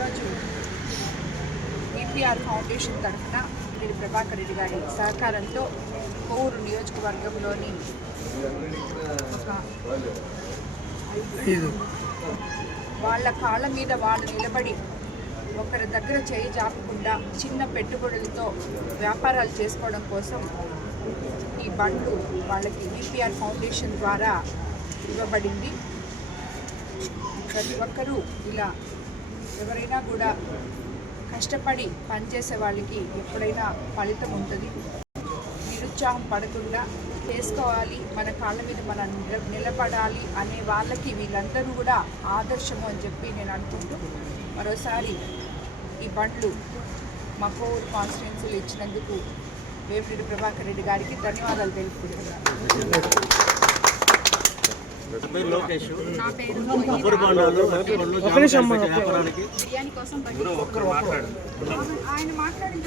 ఈరోజు EPR foundation తరఫున వీరి ప్రభాకర్ రెడ్డి గారి సహకారంతో కోవూరు నియోజకవర్గంలోని వాళ్ళ కాళ్ళ మీద వాళ్ళు నిలబడి ఒకరి దగ్గర చేయి జాపకుండా చిన్న పెట్టుబడులతో వ్యాపారాలు చేసుకోవడం కోసం ఈ బండ్లు వాళ్ళకి ఈపీఆర్ ఫౌండేషన్ ద్వారా ఇవ్వబడింది. ప్రతి ఒక్కరూ ఇలా ఎవరైనా కూడా కష్టపడి పనిచేసే వాళ్ళకి ఎప్పుడైనా ఫలితం ఉంటుంది. నిరుత్సాహం పడకుండా చేసుకోవాలి. మన కాళ్ళ మీద మనం నిల- నిలబడాలి అనే వాళ్ళకి వీళ్ళందరూ కూడా ఆదర్శము అని చెప్పి నేను అనుకుంటూ మరోసారి ఈ బండ్లు మా కోర్ కాన్స్టిట్యున్సీలు ఇచ్చినందుకు వేమిరెడ్డి ప్రభాకర్ రెడ్డి గారికి ధన్యవాదాలు తెలుపుకుంటున్నాను. వ్యాపారానికి బిర్యానీ కోసం ఆయన మాట్లాడిన